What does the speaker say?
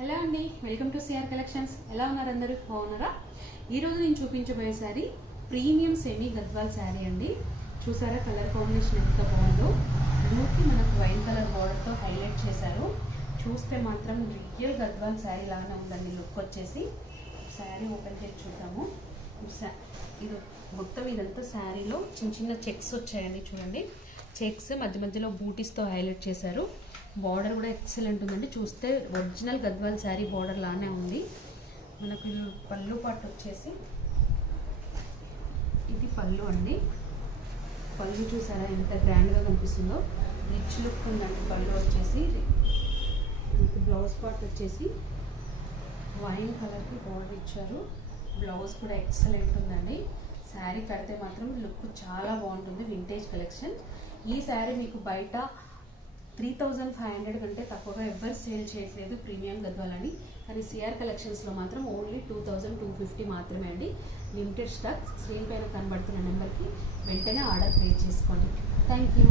Hello అండి, welcome to CR collections. ఎలా ఉన్నారు అందరూ? బాగున్నారా? ఈరోజు నేను చూపించబోయే శారీ ప్రీమియం సెమీ గద్వాల్ శారీ అండి. చూసారా కలర్ కాంబినేషన్ ఎంత బాగుందో. బ్లూకి మనకు వైన్ కలర్ బార్డర్తో హైలైట్ చేశారు. చూస్తే మాత్రం రియల్ గద్వాల్ శారీ లాగానే ఉందండి లుక్ వచ్చేసి. శారీ ఓపెన్ చేసి చూద్దాము. ఇది మొత్తం ఇదంతా శారీలో చిన్న చిన్న చెక్స్ వచ్చాయండి. చూడండి, చెక్స్ మధ్య మధ్యలో బూటీస్తో హైలైట్ చేశారు. బార్డర్ కూడా ఎక్సలెంట్ ఉందండి. చూస్తే ఒరిజినల్ గద్వాల్ శారీ బార్డర్ లానే ఉంది. మనకు పళ్ళు పాటు వచ్చేసి ఇది పళ్ళు అండి. పళ్ళు చూసారా ఎంత గ్రాండ్గా కనిపిస్తుందో. రిచ్ లుక్ ఉందండి పళ్ళు వచ్చేసి. మనకు బ్లౌజ్ పార్ట్ వచ్చేసి వైన్ కలర్కి బార్డర్ ఇచ్చారు. బ్లౌజ్ కూడా ఎక్సలెంట్ ఉందండి. శారీ కడితే మాత్రం లుక్ చాలా బాగుంటుంది. Vintage collection. ఈ శారీ మీకు బయట 3500 కంటే తక్కువగా ఎవ్వరు సేల్ చేయట్లేదు ప్రీమియం గద్వాల్ అని. కానీ సిఆర్ కలెక్షన్స్లో మాత్రం ఓన్లీ 2250 మాత్రమే అండి. Limited stock. స్క్రీన్ పైన కనబడుతున్న నెంబర్కి వెంటనే ఆర్డర్ ప్లేస్ చేసుకోండి. Thank you.